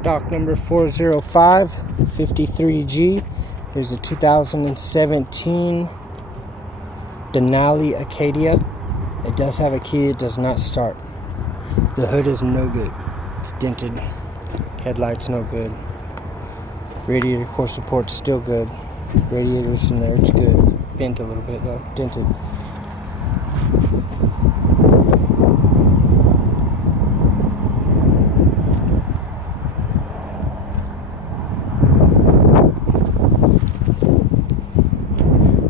stock number 40553G. Here's a 2017 Denali Acadia. It does have a key, it does not start. The hood is no good. It's dented. Headlights no good. Radiator core support still good. Radiator's in there, it's good. It's bent a little bit though, dented.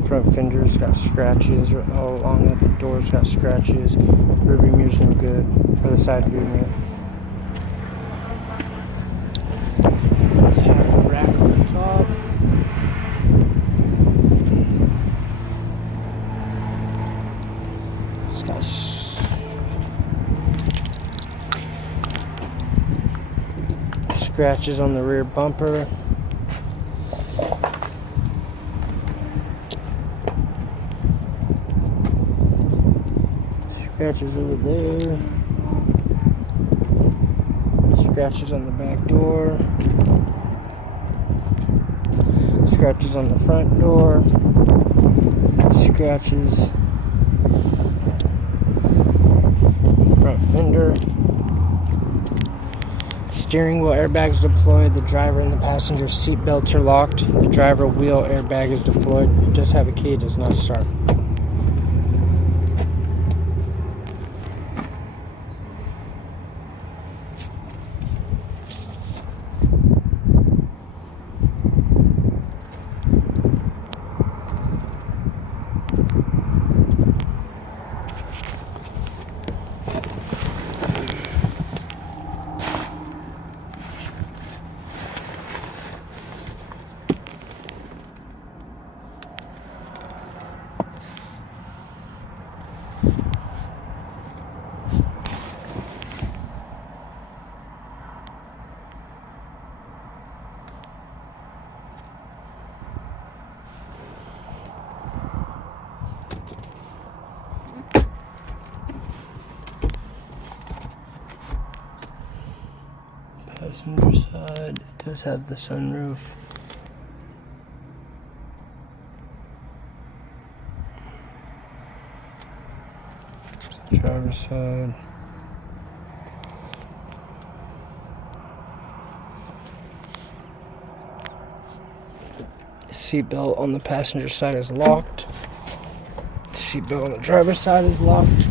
Front fender's got scratches all along it. The door's got scratches. Rear view mirror's no good. Or the side view mirror. Let's have the rack on the top. It's got scratches on the rear bumper. Scratches over there. Scratches on the back door. Scratches on the front door. Scratches front fender. Steering wheel airbags deployed. The driver and the passenger seat belts are locked. The driver wheel airbag is deployed. It does have a key, it does not start. Passenger side, it does have the sunroof. It's the driver's side. The seatbelt on the passenger side is locked. The seatbelt on the driver's side is locked.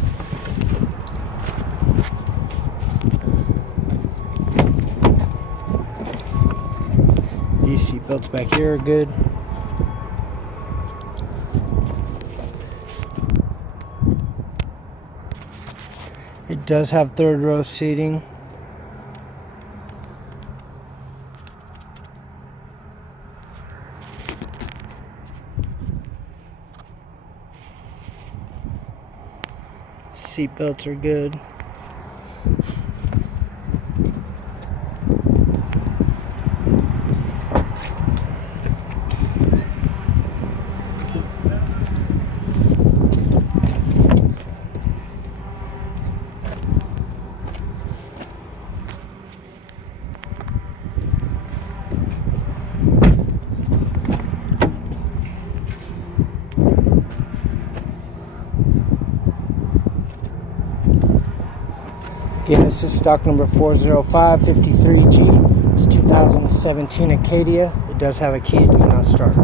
These seat belts back here are good. It does have third row seating. Seat belts are good. Again, this is stock number 40553G. It's a 2017 Acadia. It does have a key, it does not start.